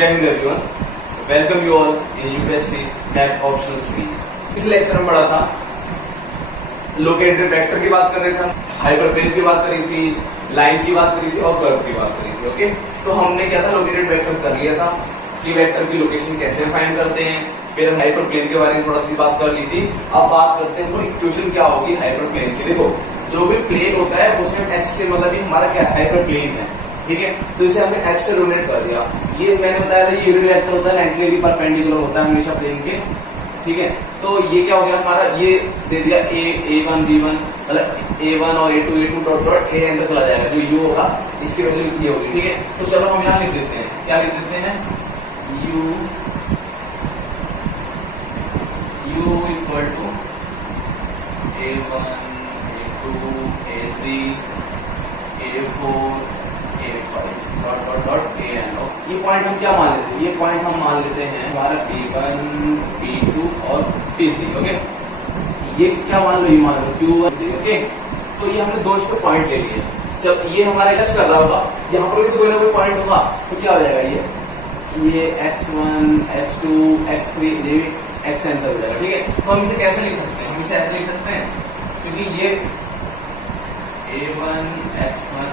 जय Hind everyone, welcome you all in UPSC math optional series. इस lecture में पढ़ा था लोकेटेड वेक्टर की बात कर रहे थे, हाइपरप्लेन की बात करी थी, लाइन की बात करी थी और कर्व की बात करी थी। ओके, तो हमने क्या था, लोकेटेड वेक्टर कर लिया था कि वेक्टर की लोकेशन कैसे फाइंड करते हैं। फिर हाइपरप्लेन के बारे में थोड़ा सी बात कर ली थी। अब बात करते हैं इक्वेशन क्या होगी हाइपरप्लेन की। देखो, जो भी प्लेन होता है उसमें एक्स से मतलब हमारा क्या हाइपरप्लेन है, ठीक है। तो इसे हमने एक्स से रोटेट कर दिया। ये मैंने बताया था, ये वेक्टर होता है 90 डिग्री परपेंडिकुलर होता है हमेशा प्लेन के, ठीक है। तो ये क्या हो गया हमारा, ये दे दिया a1 b1, मतलब a1 और a2 डॉट डॉट a अंदर चला जाएगा, जो u होगा इसकी वैल्यू ये होगी, ठीक है। तो चलो हम यहाँ लिख देते हैं, क्या लिख देते हैं, u equal to a1 a2 a3 a4 a5 dot dot dot an। ये पॉइंट हम क्या मान लेते हैं, ये पॉइंट हम मान लेते हैं हमारा b1 b2 और b3। ओके, ये क्या मान लो, ये मान लो q1। ओके, तो ये हमने दो इसको पॉइंट ले लिए। जब ये हमारा टच कर रहा होगा, यहाँ पर भी तो कोई ना कोई पॉइंट होगा, तो क्या हो जाएगा, ये x1 x2 x3 ये xn तक हो जाएगा, ठीक है। तो हम इसे कैसे लिख सकते हैं, हम इसे ऐसे लिख सकते हैं, क्योंकि ये a1 x1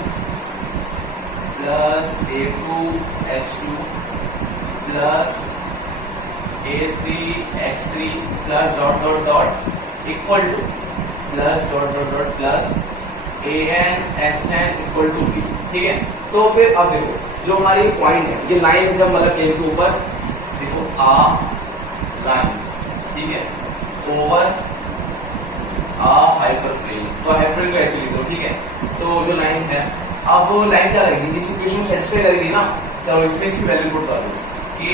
plus a2 x2 plus a3 x3 plus dot dot dot equal to plus dot dot dot plus an xn equal to b, ठीक है। तो फिर अब देखो, जो हमारी पॉइंट है, ये लाइन है, जब मतलब प्लेन के ऊपर देखो आ लाइन, ठीक है, ओवर आ हाइपरप्लेन, तो हाइपरप्लेन को ऐसे लिख दो, ठीक है। तो जो लाइन है, अब वो लाइन क्या करेगी, इस इक्वेशन को सेटिस्फाई करेगी ना, तो इसमें इसकी वैल्यू पुट कर दो कि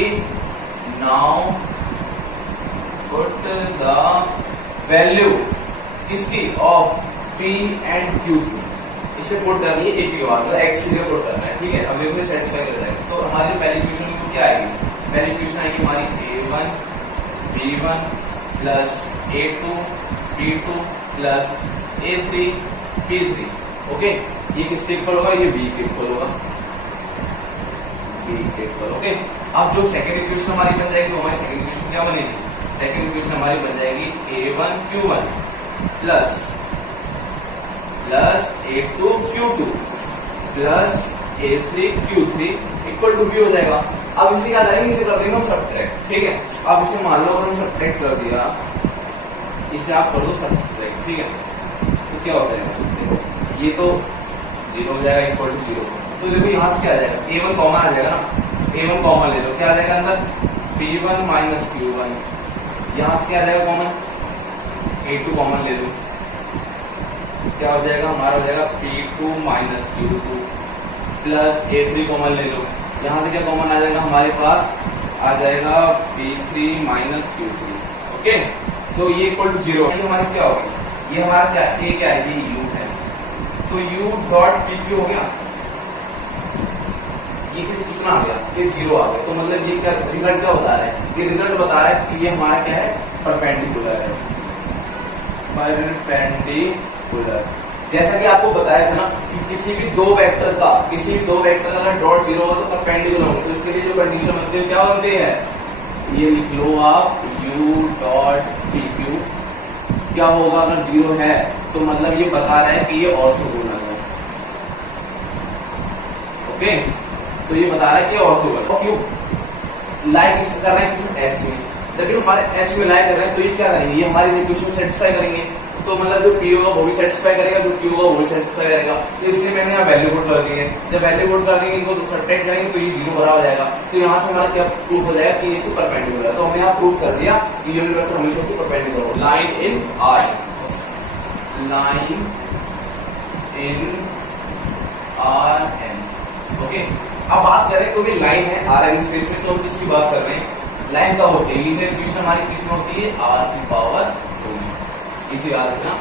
नाउ पुट द वैल्यू किसकी, ऑफ p एंड q की, इसे पुट करनी है एक के बाद, मतलब x की जगह पुट करना है, ठीक है। अब देखो सेटिस्फाई कर जाएगा, तो हमारी पहली इक्वेशन में क्या आएगी, पहली इक्वेशन आएगी हमारी a1 b1 plus a2 b2 plus a3 b3। Okay, ये किसके इक्वल होगा, ये b के इक्वल होगा, b के इक्वल। ओके, अब जो सेकंड इक्वेशन हमारी बन जाएगी, तो हमारी सेकंड इक्वेशन क्या बनेगी, सेकंड इक्वेशन हमारी बन जाएगी a1 q1 plus a2 q2 plus a3 q3 equal to b हो जाएगा। अब इसे क्या करेंगे, इसे कर देंगे हम सब्ट्रैक्ट, ठीक है। अब इसे मान लो अगर हम सब्ट्रैक्ट कर दिया, इसे आप कर दो सब्ट्रैक्ट, ठीक है, तो क्या हो जाएगा, देखो ये तो 0 हो जाएगा इक्वल टू 0। तो देखो यहाँ से क्या आ जाएगा, a1 कॉमन आ जाएगा ना, a1 कॉमन ले लो, क्या आ जाएगा अंदर, b1 माइनस q1, यहाँ से क्या आ जाएगा कॉमन, a2 कॉमन ले लो, क्या हो जाएगा हमारा, हो जाएगा p2 minus q2 plus a3 common ले लो, यहाँ से क्या कॉमन आ जाएगा हमारे पास, आ जाएगा p3 माइनस q3। ओके, तो ये इक्वल टू 0, ये हमारी क्या होगी, ये हमारा क्या a क्या है, ये u है, तो u डॉट pq हो गया, ये कितना आ गया, ये 0 आ गया। तो मतलब ये क्या रिजल्ट क्या बता रहा है, ये रिजल्ट बता रहा है कि ये हमारा क्या है, परपेंडिकुलर है, परपेंडिकुलर। जैसा कि आपको बताया था ना कि किसी भी दो वेक्टर का अगर डॉट 0 हो तो परपेंडिकुलर हो, तो इसके लिए जो कंडीशन बनती है क्या बनती है, ये लिख लो आप, u डॉट pq क्या होगा, अगर 0 है तो मतलब ये बता रहा है कि ये ऑर्थोगोनल है। ओके, तो ये बता रहा है कि ऑर्थोगोनल, क्यों लाई किस कर रहे हैं, किसी x में, जबकि हमारे x में लाई कर रहे हैं, तो ये क्या करेंगे, ये हमारी इक्वेशन सेटिस्फाई करेंगे, तो मतलब जो p होगा वो भी सेटिस्फाई करेगा, जो q होगा वो भी सेटिस्फाई करेगा। तो इसलिए मैंने यहाँ वैल्यू पुट कर दी है, जब वैल्यू पुट कर देंगे इनको तो सब्ट्रैक्ट करेंगे तो ये 0 बराबर हो जाएगा। तो यहाँ से हमारा क्या प्रूफ हो जाएगा कि ये परपेंडिकुलर है। तो हमने यहाँ प्रूफ कर दिया कि यूनिट वेक्टर हमेशा से परपेंडिकुलर हो, line in r, line in rn। Okay, अब बात करें तो भी लाइन है rn स्पेस में, तो हम किसकी बात कर रहे हैं, लाइन का होती है, लीनियर इक्वेशन हमारी किस में होती है, r की पावर 2 में, इसी याद रखना।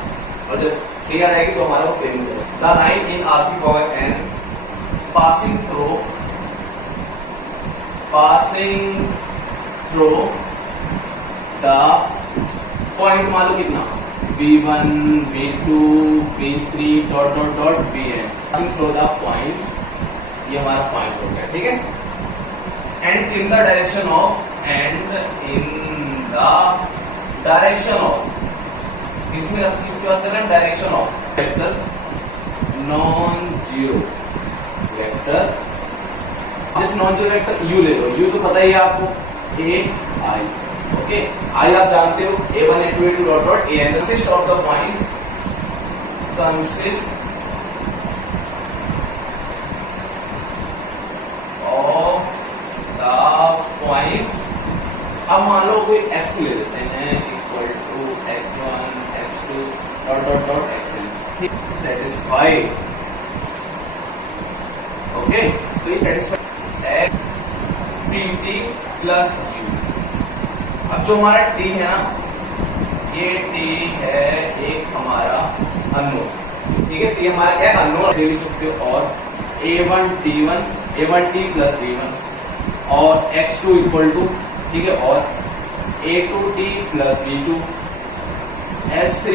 और जब क्लियर आएगी तो हमारा प्लेन हो जाएगा, द लाइन इन r की power n passing through the point, मान लो कितना, b1 b2 b3 dot dot dot bn, passing through the point, ये हमारा पॉइंट हो गया, ठीक है। And in the direction of इसमें किसकी बात कर रहे हैं? Direction of vector non zero vector. जिस नॉन जीरो वेक्टर यू ले लो, यू तो पता ही है आपको, ए आई, ओके, आई आप जानते हो, a1 a2 a2 dot dot a n consist of the point, consist of the point. अब मान लो कोई x ले लेते हैं, equal to x1 x2 dot dot dot xn, satisfied, okay. तो ये सेटिस्फाइड pt प्लस q। अब जो हमारा t है ना, ये t है एक हमारा अननोन, ठीक है। t हमारा क्या है? अननोन लिख सकते हो। और a1 t प्लस b1 और x2 इक्वल टू, ठीक है, और a2t plus b2, x3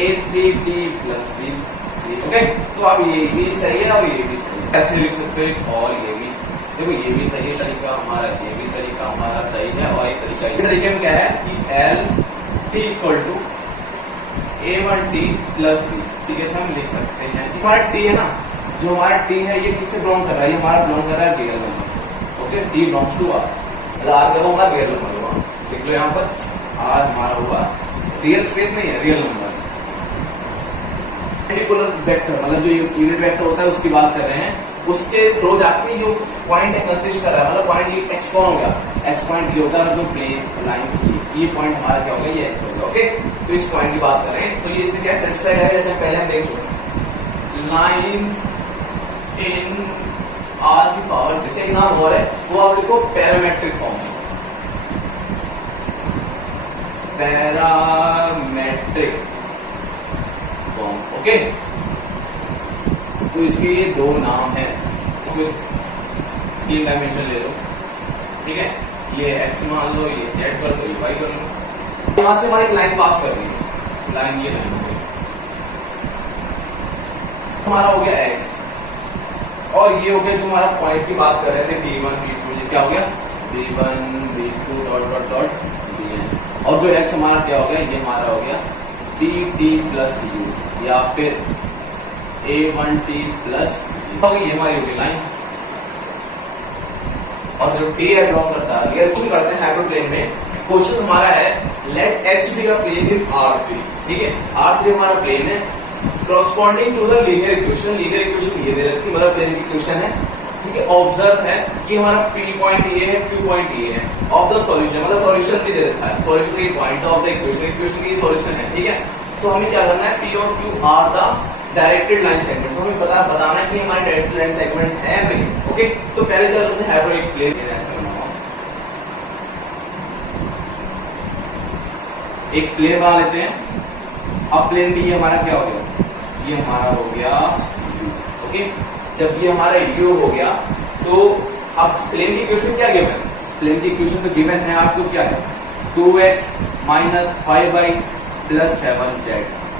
a3t plus b3, okay. तो अब ये भी सही है और ये भी सही है, ऐसे लिख सकते हो। और ये भी देखो, ये भी सही तरीका हमारा, ये भी तरीका हमारा सही है। और एक तरीके में क्या है कि L T equal to a1t plus b, ठीक है, हम लिख सकते हैं। हमारा t है ना, जो हमारा t है ये किससे बिलोंग कर रहा है? ये हमारा बिलोंग कर रहा है रियल नंबर से, okay. t belongs to r, मतलब r देखो हमारा रियल नंबर हुआ, देख लो यहाँ पर r हमारा हुआ रियल स्पेस नहीं है, रियल नंबर। पर्टिकुलर वेक्टर मतलब जो यूनिट वेक्टर होता है उसकी बात कर रहे हैं, उसके थ्रू जाके जो पॉइंट है कंसिस्ट कर रहा है, मतलब पॉइंट ये एक्स कौन हो गया? एक्स पॉइंट ये होता है जो प्लेन लाइन, ये पॉइंट हमारा क्या हो गया? ये एक्स हो गया, ओके। तो इस पॉइंट की बात कर रहे हैं, तो ये इससे क्या सेटिस्फाई है? जैसे पहले हम देख चुके, लाइन इन आर की पावर, जिससे एक नाम और है वो आप लिखो parametric form, parametric form, okay. तो इसके ये दो नाम है, तीन डायमेंशन ले लो, ठीक है। ये x मान लो, ये z कर दो, ये y कर लो। यहां से हमारी एक लाइन पास कर रही है, लाइन ये लाइन हो गई, हमारा हो गया x। और ये हो गया जो हमारा पॉइंट की बात कर रहे थे b1 b2, ये क्या हो गया? b1 b2 dot dot dot bn। और जो x हमारा क्या हो गया? ये हमारा हो गया pt प्लस u, या फिर a1t प्लस ये हमारी होगी लाइन। और जो t है बिलोंग करता है, ये शुरू करते हैं हाइपरप्लेन में। क्वेश्चन हमारा है let h be a plane in R3, ठीक है। R3 हमारा प्लेन है, corresponding to the linear equation. Linear equation ये दे रखी, मतलब प्लेन की इक्वेशन है, ठीक है। ऑब्जर्व है कि हमारा p पॉइंट ये है, q पॉइंट ये है। ऑफ द सॉल्यूशन, मतलब सॉल्यूशन भी दे रखा है, सॉल्यूशन की point of the equation, equation की सॉल्यूशन है, ठीक है। तो हमें क्या करना है? p और q are the directed line segment. तो हमें बताना है कि हमारे डायरेक्टेड लाइन सेगमेंट है नहीं, ओके। तो पहले क्या करते हैं? हाइपरबोलिक प्लेन एक प्लेन बना लेते हैं। अब प्लेन में ये हमारा क्या हो गया? ये हमारा हो गया u, ओके। जब ये हमारा u हो गया तो अब प्लेन की इक्वेशन क्या गिवन है? प्लेन की इक्वेशन तो गिवन है आपको, क्या है? 2x minus 5y plus 7z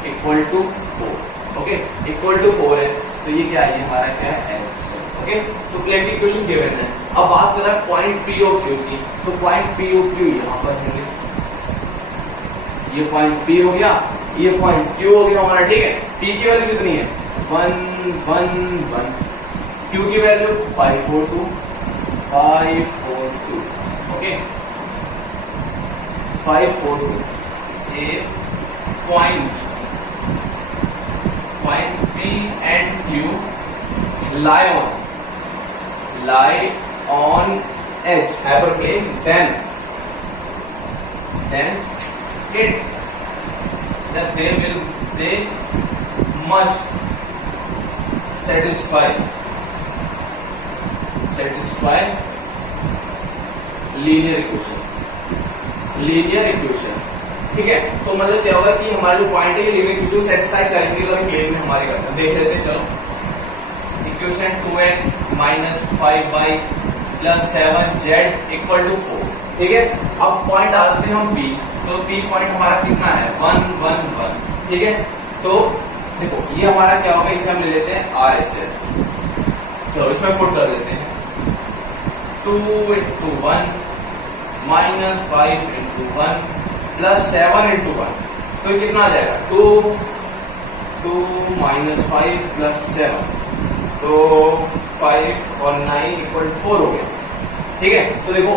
equal to 4, okay, equal to 4 है। तो ये क्या है? हमारा क्या है? x, okay. तो प्लेन की इक्वेशन गिवन है। अब बात कर रहा है पॉइंट पी ओ क्यू की, तो पॉइंट पी ओ क्यू यहाँ पर होंगे, ये पॉइंट P हो गया, ये पॉइंट Q हो गया हमारा, ठीक है। T की वैल्यू कितनी है? 1 1 1, Q की वैल्यू 5 4 2 5 4 2, ओके, 5 4 2। ये point P and Q lie on H hyperplane, then they must satisfy linear equation, ठीक है। तो मतलब क्या होगा कि हमारा जो पॉइंट है ये लीनियर इक्वेशन सेटिस्फाई करेंगे, अगर प्लेन में हमारे करते हैं। देख लेते हैं, चलो। Equation 2x minus 5y plus 7z equal to 4, ठीक है। अब पॉइंट डालते हैं हम P, तो P पॉइंट हमारा कितना है? 1 1 1, ठीक है। तो देखो ये हमारा क्या होगा, इसे हम ले लेते हैं RHS। चलो इसमें पुट कर देते हैं 2 into 1 minus 5 into 1 plus 7 into 1, तो कितना आ जाएगा 2 minus 5 plus 7, तो 5 और 9 इक्वल 4 हो गया। ठीक है, तो देखो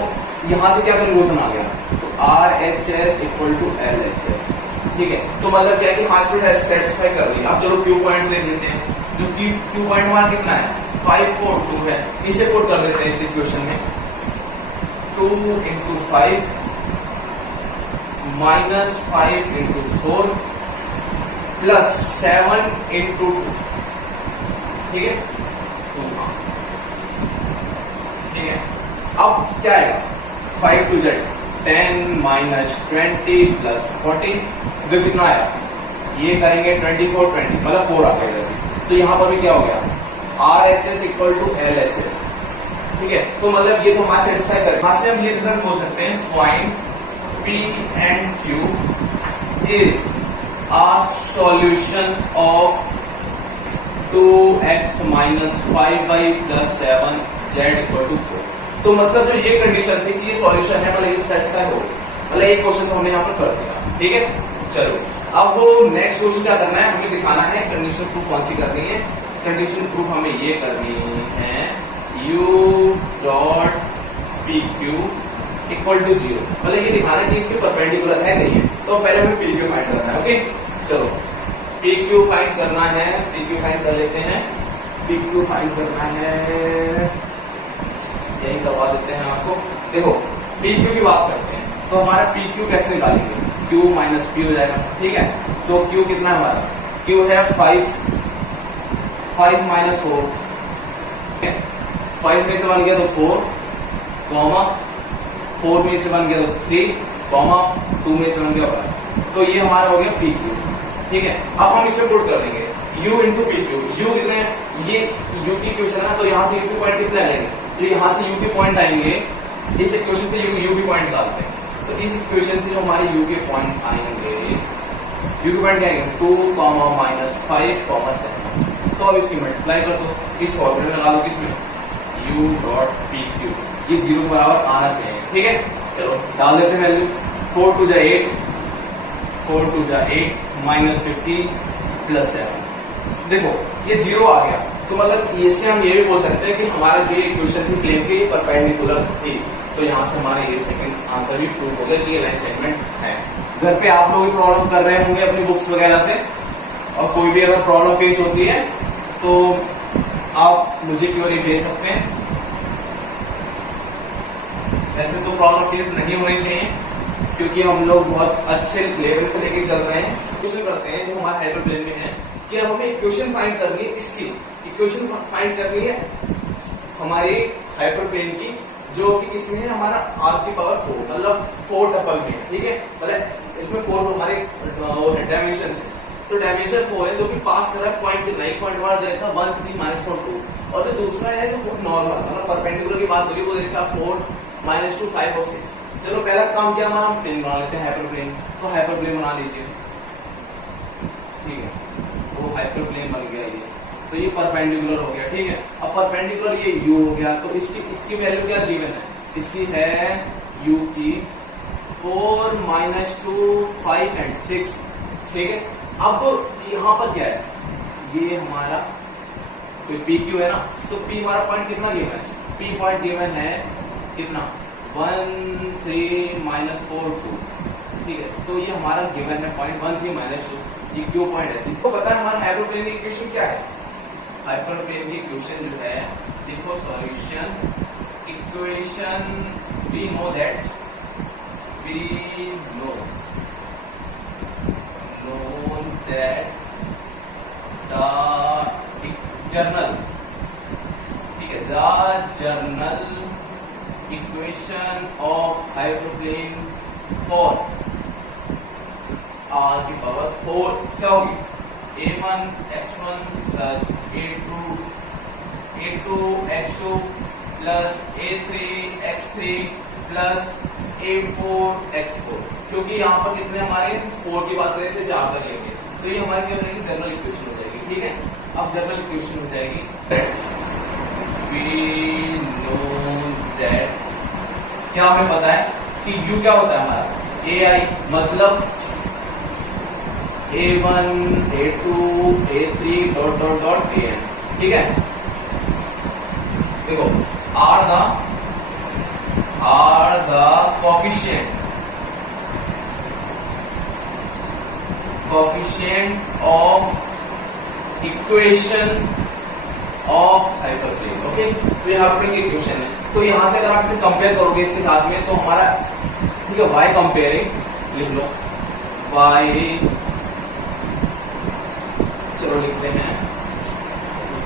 यहां से क्या कंक्लूजन आ गया, तो RHS इक्वल टू LHS। ठीक है, तो मतलब क्या है कि हाँ सेटिस्फाई कर रही है। अब चलो क्यू पॉइंट दे देते हैं, जो क्यू पॉइंट हमारा कितना है 5 4 2 है, इसे पुट कर देते हैं इस इक्वेशन में। 2 into 5 minus 5 into 4 plus 7 into 2। ठीक है, ठीक है, अब क्या आएगा 5 to Z 10 minus 20 plus 40, जो कितना आया, ये करेंगे 24 20 मतलब 4 आ गया। तो यहां पर भी क्या हो गया RHS इक्वल टू LHS। ठीक है, तो मतलब ये तो हमारा सेटिस्फाई करेगा। यहां से हम ये रिजल्ट बोल सकते हैं, point P and Q is a solution of 2x minus 5y plus 7 z equal to 4। तो मतलब जो ये कंडीशन थी कि ये सॉल्यूशन है, मतलब ये सेटिस्फाई हो गई, मतलब एक क्वेश्चन तो हमने यहाँ पर कर दिया। ठीक है, चलो अब वो नेक्स्ट क्वेश्चन क्या करना है, हमें दिखाना है कंडीशन प्रूफ कौन सी करनी है। कंडीशन प्रूफ हमें ये करनी है u dot P Q equal to 0, मतलब ये दिखाना है कि इसके परपेंडिकुलर है नहीं है। तो पहले हमें पी क्यू फाइंड करना है। ओके, चलो पी क्यू फाइंड करना है, पी क्यू फाइंड कर लेते हैं। पी क्यू फाइंड करना है, यही दबा देते हैं आपको। देखो पी क्यू की बात करते हैं, तो हमारा पी क्यू कैसे निकालेंगे, Q माइनस P हो जाएगा। ठीक है, तो Q कितना है हमारा, Q है 5 माइनस 4, 5 में से बन गया तो 4, कॉमा 4 में से बन गया तो 3, कॉमा 2 में से बन गया 1, तो ये हमारा हो गया पी क्यू। ठीक है, अब हम इसमें पुट कर देंगे U into P Q. You कितने, ये U की इक्वेशन है ना, तो यहाँ से U की पॉइंट कितने आएंगे, तो यहाँ से U के पॉइंट आएंगे, इस इक्वेशन से U के पॉइंट निकालते हैं। तो इस इक्वेशन से जो हमारे U के पॉइंट आएंगे, U के पॉइंट क्या आएंगे 2 माइनस 5 7। तो अब इसकी मल्टीप्लाई कर दो, इस फॉर्मूले में लगा दो, किसमें U डॉट पी क्यू, ये 0 बराबर आना चाहिए। ठीक है, चलो डाल देते हैं value. 4 to 8, 4 to 8 minus 50 plus 7। देखो ये 0 आ गया, तो मतलब इससे हम ये भी बोल सकते हैं कि हमारा जो इक्वेशन थी प्लेन की परपेंडिकुलर थी। तो यहाँ से हमारा ये सेकंड आंसर भी प्रूव हो गया कि ये लाइन सेगमेंट है। घर पे आप लोग भी प्रॉब्लम कर रहे होंगे अपनी बुक्स वगैरह से, और कोई भी अगर प्रॉब्लम फेस होती है तो आप मुझे क्वेरी भेज सकते हैं। ऐसे तो प्रॉब्लम फेस नहीं होनी चाहिए, क्योंकि हम लोग बहुत अच्छे लेवल से लेके चल रहे हैं। क्वेश्चन करते हैं जो हमारा हाइपरप्लेन में है कि अब हमें इक्वेशन फाइंड करनी है, इसकी इक्वेशन फाइंड करनी है हमारी हाइपरप्लेन की, जो कि इसमें है हमारा r की पावर 4, मतलब 4 डबल में है। ठीक है, मतलब इसमें 4 हमारे डायमेंशन है, तो डायमेंशन 4 है, जो कि पास कर रहा है पॉइंट कितना, एक पॉइंट हमारा जाएगा 1 3 माइनस 4 2, और जो दूसरा है जो नॉर्मल मतलब परपेंडिकुलर की बात हो रही है, वो इसका 4 माइनस 2 5 और 6। चलो पहला काम क्या हमारा, हम प्लेन बना लेते हैं, हाइपरप्लेन। तो हाइपरप्लेन बना लीजिए। ठीक है, वो हाइपरप्लेन बन गया ये, तो ये परपेंडिकुलर हो गया। ठीक है, अब परपेंडिकुलर ये u हो गया, तो इसकी वैल्यू क्या गिवन है, इसकी है u की 4 माइनस 2 5 एंड 6। ठीक है, अब यहाँ पर क्या है, ये हमारा पी क्यू है ना, तो p हमारा पॉइंट कितना गिवन है, p पॉइंट गिवन है कितना 1 3 माइनस 4 2। ठीक है, तो ये हमारा गिवन है पॉइंट 1 3 माइनस 2, ये क्यू पॉइंट है। इसको पता है हमारा हाइपरप्लेन की इक्वेशन क्या है, हाइपरप्लेन की इक्वेशन जो है, देखो solution equation we know that the general, ठीक है, the general equation of hyperplane for r की पावर 4 क्या होगी, a1 x1 plus a2 x2 plus a3 x3 plus a4 x4। क्योंकि यहाँ पर कितने हमारे 4 की बात करें, 4 तक लेंगे, तो ये हमारी क्या हो जाएगी, जनरल इक्वेशन हो जाएगी। ठीक है, अब जनरल इक्वेशन हो जाएगी we know दैट, क्या हमें पता है कि u क्या होता है हमारा ai, मतलब a1 a2 a3 dot dot dot an, ठीक है। देखो are the coefficient of equation of hyperplane, okay. तो यहाँ पर इक्वेशन है, तो यहाँ से अगर आप इसे कंपेयर करोगे इसके साथ में तो हमारा, ठीक है, y कंपेयरिंग लिख लो, y, चलो लिखते हैं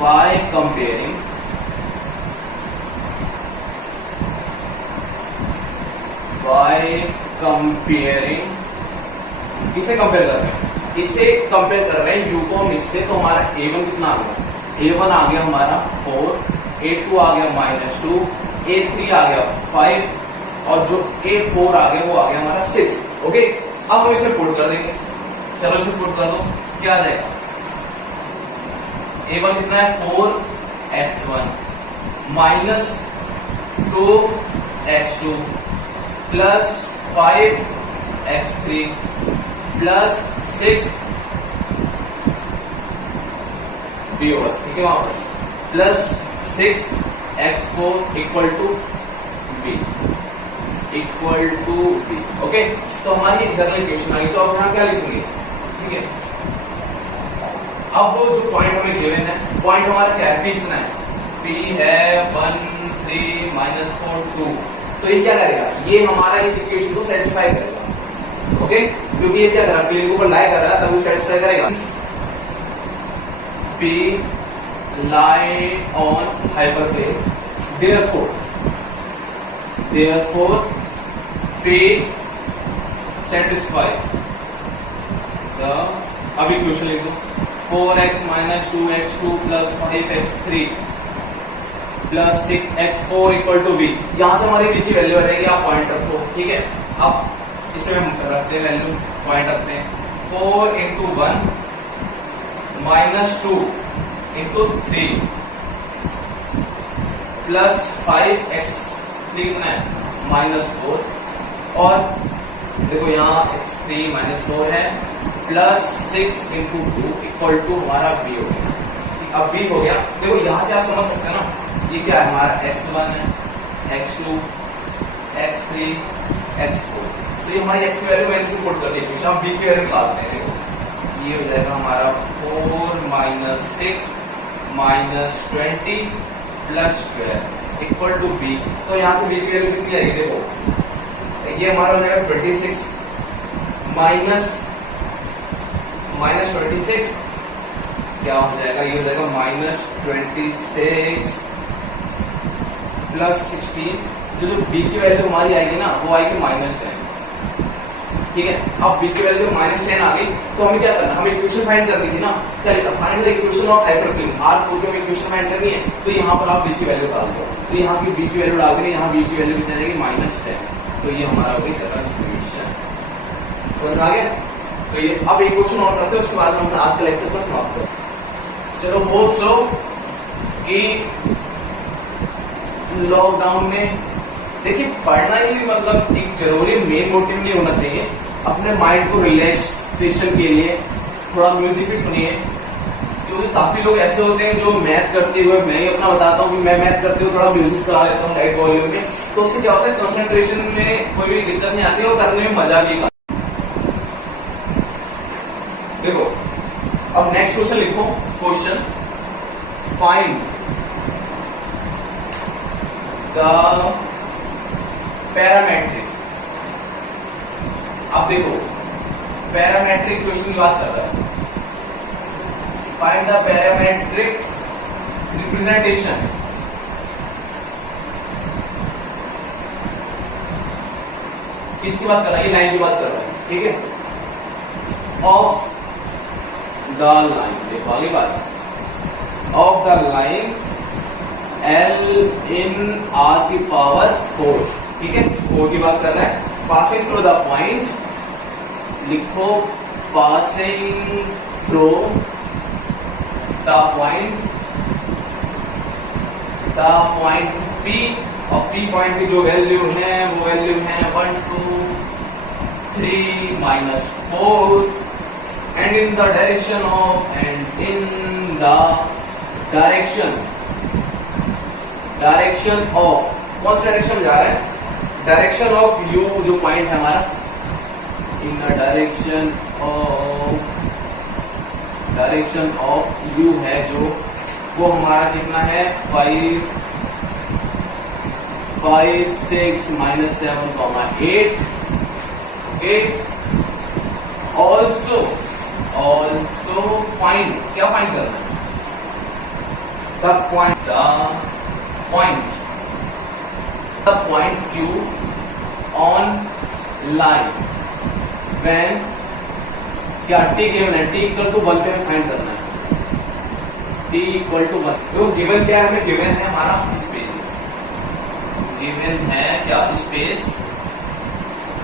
y कंपेयरिंग इसे कंपेयर कर रहे हैं, इसे कंपेयर कर रहे हैं u को हम इससे, तो हमारा a1 कितना आ गया, a1 आ गया हमारा 4, a2 आ गया -2, a3 आ गया 5 और जो a4 आ गया वो आ गया हमारा 6, ओके। अब हम इसे पुट कर देंगे, चलो इसे पुट कर दो, क्या आ जाएगा, a1 कितना है 4x1 -2x2 plus 5x3 plus 6 b होगा, ठीक है, वहां पर plus 6x4 equal to b, okay. तो हमारी एक जनरल इक्वेशन आई, तो अब यहाँ क्या लिखेंगे, ठीक है। अब वो जो पॉइंट हमें गिवन है, पॉइंट हमारा क्या है, p कितना है, p है 1 3 -4 2, तो ये क्या करेगा, ये हमारा इस इक्वेशन को सेटिस्फाई करेगा, ओके, क्योंकि ये क्या कर रहा है, प्लेन के ऊपर लाई कर रहा है, तब वो सेटिस्फाई करेगा। P lie on hyperplane, therefore P satisfy the, अब इक्वेशन लिख दो, 4x - 2x2 plus 5x3 plus 6x4 equal to b। यहां से हमारी b की वैल्यू आ जाएगी, आप पॉइंट रखो, ठीक है। अब इसमें हम रखते हैं वैल्यू, पॉइंट रखते हैं 4 × 1 -2 × 3 प्लस 5x3 -4 और देखो यहाँ x3 -4 है प्लस 6 × 2 इक्वल टू हमारा b हो गया। अब b हो गया, देखो यहां से आप समझ सकते हैं ना, ये क्या है हमारा x1 है, x2 x3 x4, तो ये हमारी x की वैल्यू मैंने इसको पुट कर दी, हम b की वैल्यू निकालते हैं। देखो ये हो जाएगा हमारा 4 - 6 -20 प्लस 12 इक्वल टू b। तो यहाँ से b की वैल्यू कितनी आएगी, देखो ये हमारा हो जाएगा 26 -26 क्या हो जाएगा, ये हो जाएगा -26 प्लस 16, जो b की वैल्यू हमारी आएगी ना वो आएगी -10, ठीक है। अब b की वैल्यू -10 आ गई, तो हमें क्या करना, हमें इक्वेशन फाइंड करनी थी ना, क्या find the equation of hyperplane R4 की हमें इक्वेशन फाइंड करनी है, तो यहाँ पर आप b की वैल्यू डाल दो, तो यहाँ की b की वैल्यू डाल देंगे, यहाँ b की वैल्यू कितनी आएगी -10, तो ये हमारा हो गई जनरल इक्वेशन, समझ आ गया। तो ये अब एक क्वेश्चन और करते हैं, उसके बाद हम आज का लेक्चर पर समाप्त करते हैं। चलो होप सो कि लॉकडाउन में देखिए पढ़ना ही मतलब एक जरूरी मेन मोटिव नहीं होना चाहिए, अपने माइंड को रिलैक्सेशन के लिए थोड़ा म्यूजिक भी सुनिए, क्योंकि काफी लोग ऐसे होते हैं जो मैथ करते हुए, मैं ही अपना बताता हूँ कि मैं मैथ करते हुए थोड़ा म्यूजिक चला लेता हूँ लाइट वॉल्यूम में, तो उससे क्या होता है कंसंट्रेशन में कोई भी दिक्कत नहीं आती है और करने में मजा भी आता है। देखो अब नेक्स्ट क्वेश्चन लिखो, क्वेश्चन फाइंड द पैरामेट्रिक। अब देखो पैरामेट्रिक क्वेश्चन की बात कर रहा है, फाइंड द पैरामेट्रिक रिप्रेजेंटेशन किसकी बात कर रहा है, ये लाइन की बात कर रहा है, ठीक है। ऑफ द लाइन, देखो आगे बात of the line L in R की पावर 4, ठीक है, 4 की बात कर रहा है। पासिंग थ्रू द पॉइंट, लिखो passing through the point P और पी पॉइंट की जो वैल्यू है वो वैल्यू है 1 2 3 -4 and in the direction of कौन सा डायरेक्शन जा रहा है? डायरेक्शन ऑफ यू जो पॉइंट है हमारा, in the direction of you है जो, वो हमारा कितना है 5 6 -7 8 ऑल्सो फाइंड, क्या फाइंड करना है? The point Q on line when, क्या T गिवन है, T इक्वल टू 1 पे हमें फाइंड करना है, T इक्वल टू 1। तो गिवन क्या है? हमें गिवन है हमारा स्पेस, गिवन है क्या? स्पेस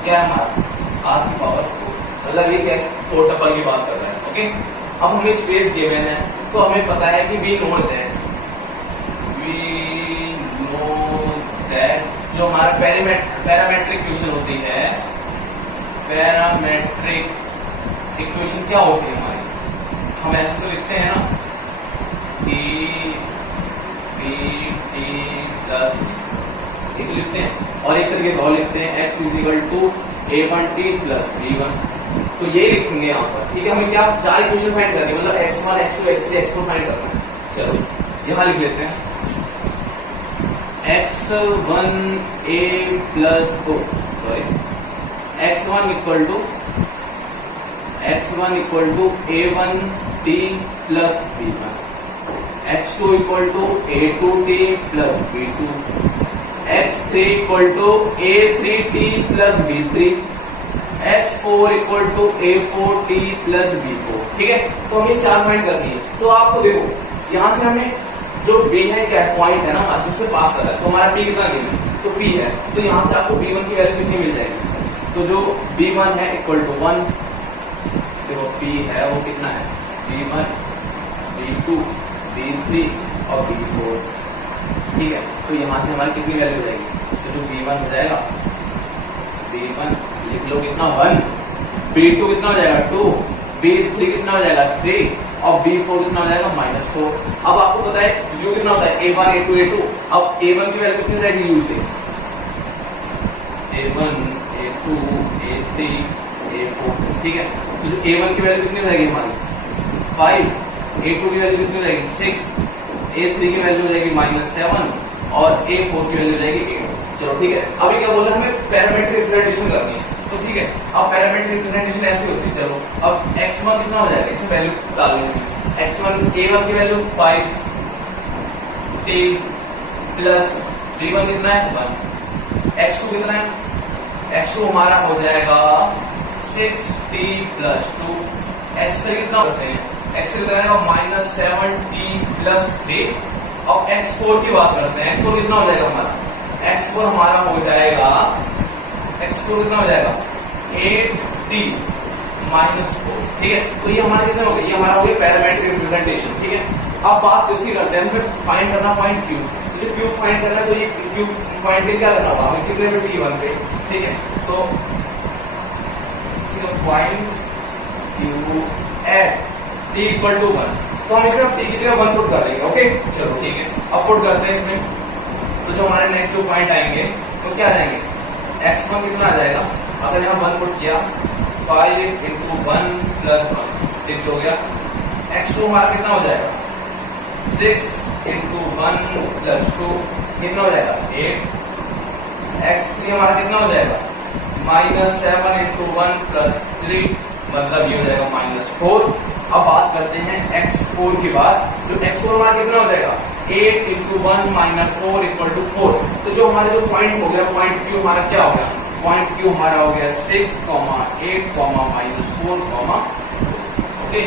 क्या है हमारा? R की पावर 4, मतलब ये क्या 4 टपल की बात कर रहे हैं। ओके, अब हमें स्पेस गिवन है तो हमें पता है कि वी नो दैट जो हमारा पैरामेट्रिक इक्वेशन होती है, पैरामेट्रिक इक्वेशन क्या होती है हमारी? हम ऐसे तो लिखते हैं ना कि एक लिखते हैं और एक तरीके से और लिखते हैं x = a1t + b1, तो ये लिखेंगे यहाँ पर। ठीक है, हमें क्या 4 इक्वेशन फाइंड करनी है, मतलब x1 x2 x3 x4 find करना है। चलो यहां लिख लेते हैं x1 = a1t + b1, x2 = a2t + b2, x3 = a3t + b3, x4 = a4t + b4। ठीक है, तो हमें 4 फाइंड करनी है। तो आपको देखो यहां से हमें जो B है, क्या पॉइंट है ना जिससे पास कर रहा है, तो हमारा P कितना गिवन है? तो P है, तो यहां से आपको B1 की वैल्यू कितनी मिल जाएगी? तो जो B1 है = 1, देखो P है वो कितना है? B1 B2 B3 और B4। ठीक है, तो यहां से हमारी कितनी वैल्यू हो जाएगी? तो जो B1 हो जाएगा, B1 लिख लो कितना 1, B2 कितना हो जाएगा 2, B3 कितना हो जाएगा 3 और B4 कितना हो जाएगा -4। अब आपको पता है U कितना होता है? A1 A2 A2। अब A1 की वैल्यू कितनी रहेगी U से? A1 A2 A3 A4। ठीक है, तो जो A1 की वैल्यू कितनी रहेगी हमारी 5, A2 की वैल्यू कितनी रहेगी 6, A3 की वैल्यू हो जाएगी -7 और A4 की वैल्यू रहेगी 8। चलो ठीक है, अभी क्या बोला हमें? पैरामीट्रिक रिप्रेजेंटेशन करनी है। तो ठीक है, अब पैरामीट्रिक रिप्रेजेंटेशन ऐसी होती है। चलो अब x1 कितना हो जाएगा, इसमें वैल्यू डाल देंगे। x1 A1 की वैल्यू 5 t प्लस b1 कितना है 1, x2 कितना है? x2 हमारा हो जाएगा 6t + 2, x3 कितना होते हैं? x3 कितना है -7t + 3 और x4 की बात करते हैं। x4 कितना हो जाएगा हमारा? x4 हमारा हो जाएगा, x4 कितना हो जाएगा 8t -4। ठीक है, तो ये हमारा कितना हो गया? ये हमारा हो गया पैरामीट्रिक रिप्रेजेंटेशन। ठीक है, अब बात किसकी करते हैं? हमें फाइंड करना पॉइंट Q। तो Q फाइंड करना है तो ये Q पॉइंट पे क्या करना होगा? हमें कितने पे? T1 पे। ठीक है, तो पॉइंट Q at t = 1, तो हम इसमें t की जगह 1 पुट कर देंगे। ओके, चलो ठीक है, अब पुट करते हैं इसमें। तो जो हमारे नेक्स्ट जो पॉइंट आएंगे तो क्या आ जाएंगे? x1 कितना आ जाएगा? अगर यहाँ 1 पुट किया 5 × 1 + 1 6 हो गया। x2 हमारा कितना हो जाएगा? 6 × 1 + 2 कितना हो जाएगा 8। x3 हमारा कितना हो जाएगा? -7 × 1 + 3 मतलब ये हो जाएगा -4। अब बात करते हैं x4 की बात। जो x4 हमारा कितना हो जाएगा? 8 × 1 - 4 = 4। तो जो हमारा जो पॉइंट हो गया, पॉइंट Q हमारा क्या हो गया? पॉइंट Q हमारा हो गया 6, 8, -4, ओके।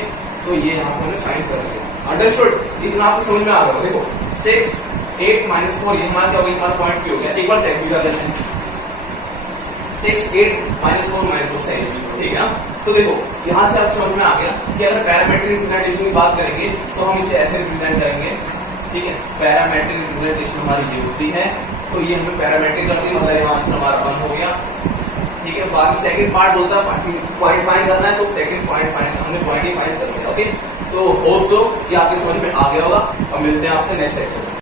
तो ये यहाँ से हमने फाइंड कर लिया। अंडरस्टूड? इतना आपको समझ में आ गया। देखो 6, 8, -4 ये हमारा क्या हो गया? हमारा पॉइंट Q हो गया। एक बार चेक भी कर लेते हैं। 6, 8, -4 सही है, ठीक है ना? तो देखो यहाँ से आप समझ में आ गया कि अगर पैरामीट्रिक रिप्रेजेंटेशन की बात करेंगे तो हम इसे ऐसे रिप्रेजेंट करेंगे। ठीक है, पैरामीट्रिक रिप्रेजेंटेशन हमारी ये होती है तो ये हमें पैरामेट्रिक करती है, मतलब यहाँ आंसर हमारा 1 हो गया। ठीक है, बाकी सेकंड पार्ट होता है पॉइंट फाइंड करना है, तो सेकंड पॉइंट फाइंड हमने पॉइंट ही फाइंड कर लिया। ओके, तो होप सो कि आपके समझ में आ गया होगा और मिलते हैं आपसे नेक्स्ट लेक्चर में।